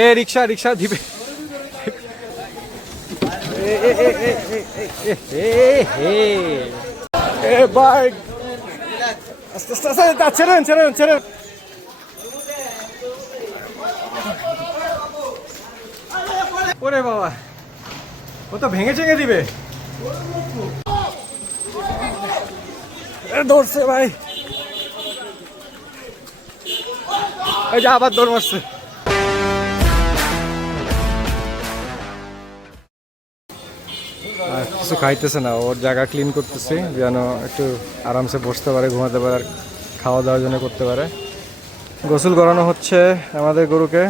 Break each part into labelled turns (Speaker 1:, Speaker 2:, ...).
Speaker 1: এ রিক্সা রিক্সা দিবে এ ওরে বাবা। ও তো ভেঙে চেঙে দিবে। ধরছে ভাই। এই যে আবার দৌড় মারছে। কিছু খাইতেছে না, ওর জায়গা ক্লিন করতেছি, যেন একটু আরামসে বসতে পারে, ঘুমাতে পারে, আর খাওয়া দাওয়ার জন্য করতে পারে। গোসল করানো হচ্ছে আমাদের গরুকে।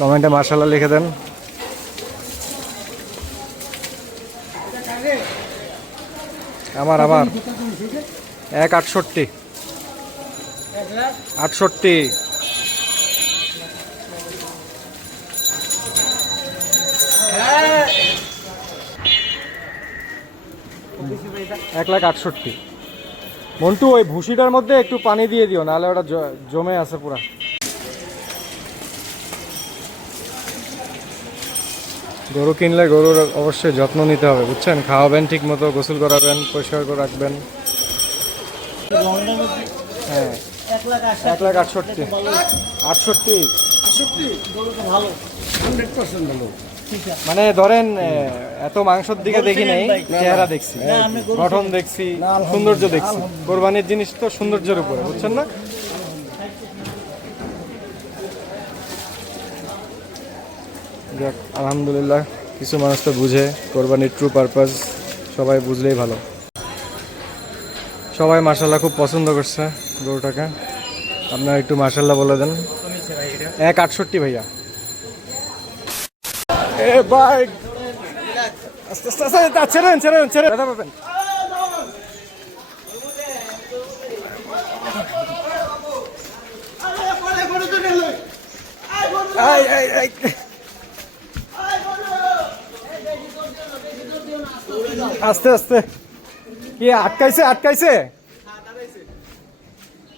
Speaker 1: কমেন্টে মার্শাল্লাহ লিখে দেন। আমার আবার এক আটষট্টি। আটষট্টি। এক লাখ আটষট্টি। মন্টু, ওই ভুসিটার মধ্যে একটু পানি দিয়ে দিও, নাহলে ওটা জমে আছে পুরা। গরু কিনলে গরুর অবশ্যই যত্ন নিতে হবে বুঝছেন খাওয়াবেন ঠিক মতো গোসল করাবেন পরিষ্কার করে রাখবেন হ্যাঁ এক লাখ আটষট্টি আটষট্টি মানে ধরেন এত মাংসর দিকে দেখি নাই চেহারা দেখছি গঠন দেখছি সৌন্দর্য দেখছি কোরবানির জিনিস তো সৌন্দর্যের উপরে বুঝছেন না যাক, আলহামদুলিল্লাহ, কিছু মানুষ তো বুঝে, কোরবানির ট্রু পারপাস সবাই বুঝলেই ভালো। সবাই মার্শাল্লাহ খুব পছন্দ করছে গরুটাকে। আপনারা একটু মার্শাল্লাহ বলে দেন। এক আটষট্টি ভাইয়া। এ ভাই, আস্তে আস্তে ছেড়ে ব্যথা পাবেন। আস্তে আস্তে। কি, আটকাইছে আটকাইছে?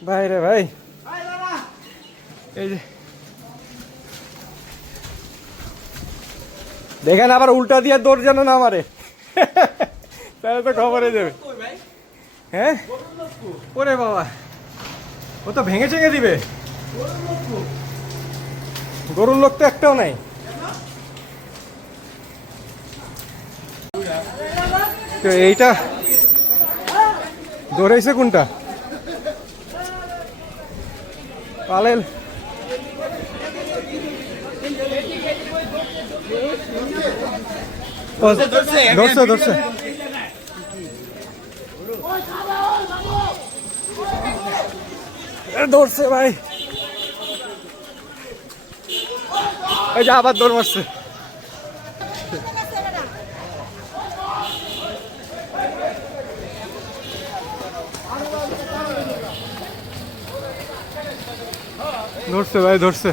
Speaker 1: ভাই রে ভাই। এই যে। দেখেন আবার উল্টা দিয়ে দৌড় যেন না মারে। তাহলে তো খবর যাবে। হ্যাঁ? ওরে বাবা। ও তো ভেঙে চেঙে দিবে। গরুর লোক তো একটাও নাই। তো এইটা? দৌড়াইছে কোনটা? পালেল। ধরছে ধরছে। ধরছে ভাই। এই যে আবার দৌড় মারছে। ধরছে ভাই ধরছে।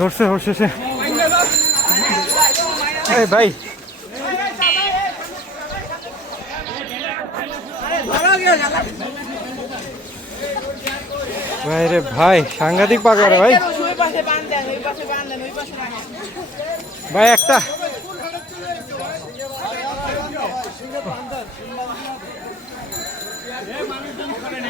Speaker 1: ধরছে ওর শেষে। ভাই ভাই। রে ভাই সাংঘাতিক পাকা রে ভাই। ভাই
Speaker 2: পাশে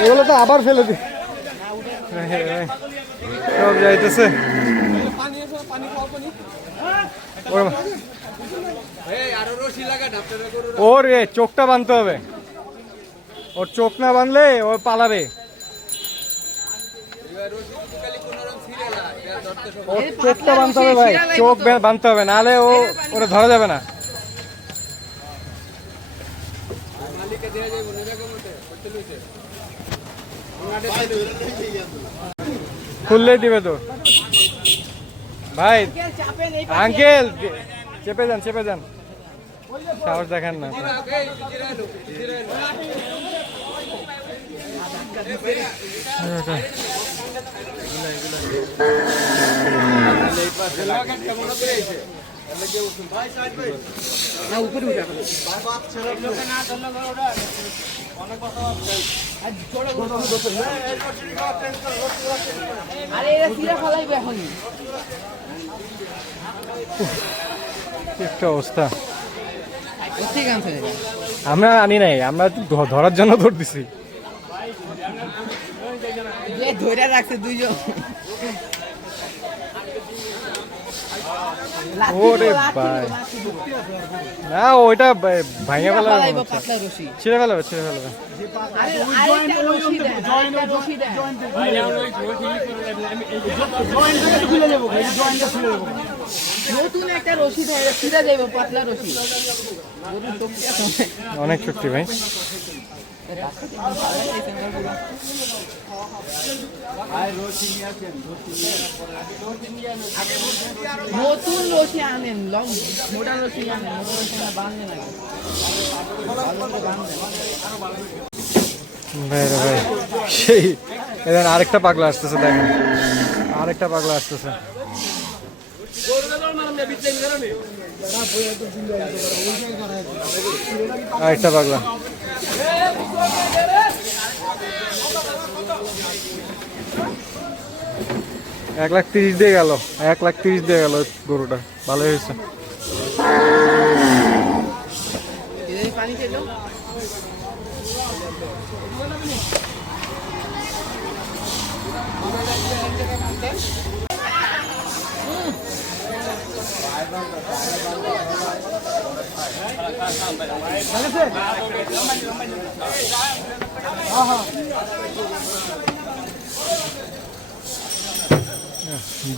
Speaker 1: ওগুলো তো আবার ফেলে দি। ভাই, ভাই, সব যাইতেছে। ওর মা-
Speaker 3: এই আরও রসি লাগা ডাক্তার করো
Speaker 1: ওর এ চোখটা বাঁধতে হবে। ওর চোখ না বাঁধলে ও পালাবে।
Speaker 3: রসি খালি কোন রকম সিরিয়াল
Speaker 1: ওর চোখটা বাঁধতে হবে ভাই। চোখ বে- বাঁধতে হবে নাহলে ও ওরা ধরা যাবে না। পরীক্ষা খুললে দিবে তো ভাই আঙ্কেল চেপে যান চেপে যান সাহস দেখান না কেমন
Speaker 2: না উপরে উঠা আরে এরা সিরা ফলাইবে এখনই।
Speaker 1: একটা অবস্থা। আমরা আনি নাই আমরা ধরার জন্য ধর দিছি
Speaker 2: ধরে রাখছে দুইজন।
Speaker 1: ওরে ভাই। না ওইটা ভাঙে ফেলা ছিঁড়ে ছিঁড়ে অনেক ছুটি ভাই।
Speaker 2: নতুন রশি আনেন লং মোটা রশি আনেন মোটা রশি না বাঁধে না
Speaker 1: ভাই রে ভাই সেই এখানে আরেকটা পাগলা আসতেছে দেখেন। আরেকটা পাগলা আসতেছে। আরেকটা পাগলা। এক লাখ তিরিশ দিয়ে গেল এক লাখ তিরিশ দিয়ে গেল গরুটা, ভালো হয়েছে।
Speaker 2: এদের পানি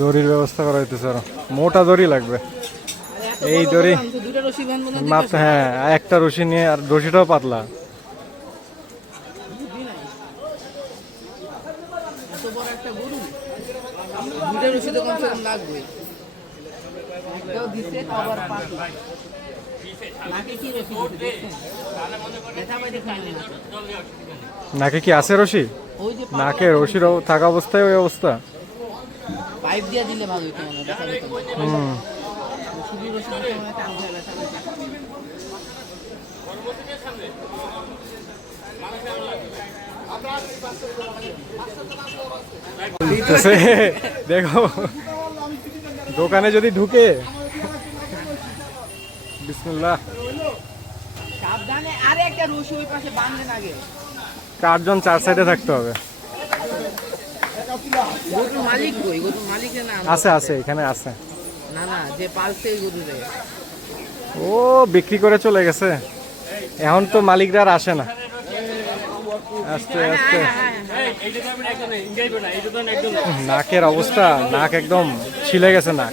Speaker 1: দড়ির ব্যবস্থা করা হইতেছে আরও। মোটা দড়ি লাগবে। এই দড়ি হ্যাঁ একটা রশি নিয়ে, আর রশিটাও পাতলা।
Speaker 2: নাকে কি
Speaker 1: আছে রশি? নাকে রশির থাকা অবস্থায় ওই অবস্থা?
Speaker 2: পাইপ দিয়ে দিলে ভালো হতো মনে হয়, দেখা।
Speaker 1: হুম দোকানে যদি ঢুকে। বিসমুল্লাহ।
Speaker 2: সাবধানে আরে একটা রশি ওই পাশে বাঁধলেন আগে
Speaker 1: চারজন চার সাইডে থাকতে হবে।
Speaker 2: মালিক কই? মালিকের নাম
Speaker 1: আছে আছে এখানে আছে।
Speaker 2: না না যে পালছে এই
Speaker 1: ও বিক্রি করে চলে গেছে। এখন তো মালিকরা আর আসে না। আস্তে আস্তে। নাকের অবস্থা নাক একদম ছিলে গেছে নাক।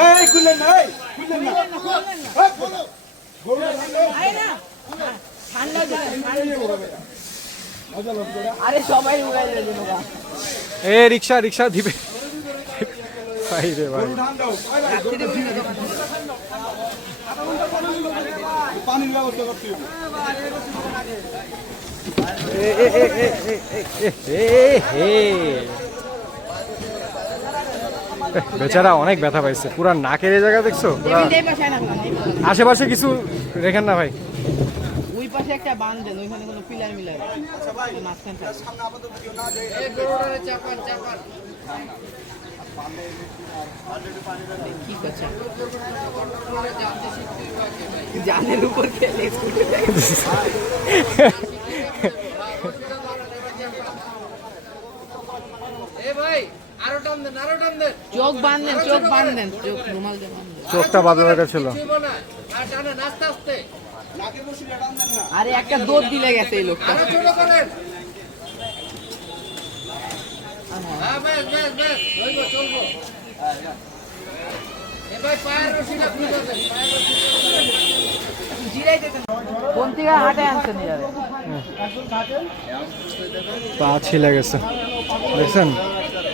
Speaker 2: আরে না ঠান্ডা দিলে
Speaker 1: এ রিক্সা রিক্সা দিবে। ভাই রে ভাই। এ বেচারা অনেক ব্যথা পাইছে। পুরা নাকের এই জায়গা দেখছ? আশেপাশে কিছু রেখেন না ভাই।
Speaker 2: উপর
Speaker 3: ভাই
Speaker 2: চোখ বাঁধেন চোখ বাঁধেন চোখ রুমাল দিয়ে
Speaker 1: চোখটা বাঁধা রাখা ছিল
Speaker 2: আরে একটা দোধ দিলে গেছে এই লোকটা।
Speaker 1: পা ছিলে গেছে। দেখছেন?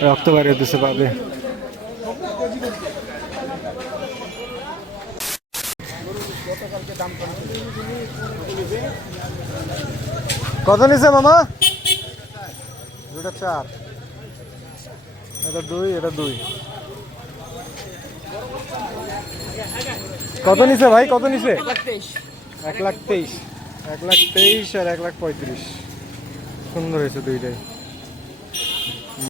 Speaker 1: রক্ত বাড়িয়ে দিছে পাবে কত নিছে মামা? দুটা চার। এটা দুই এটা দুই। কত নিছে ভাই? কত নিছে? এক লাখ তেইশ। এক লাখ তেইশ আর এক লাখ পঁয়ত্রিশ। সুন্দর হয়েছে দুইটাই।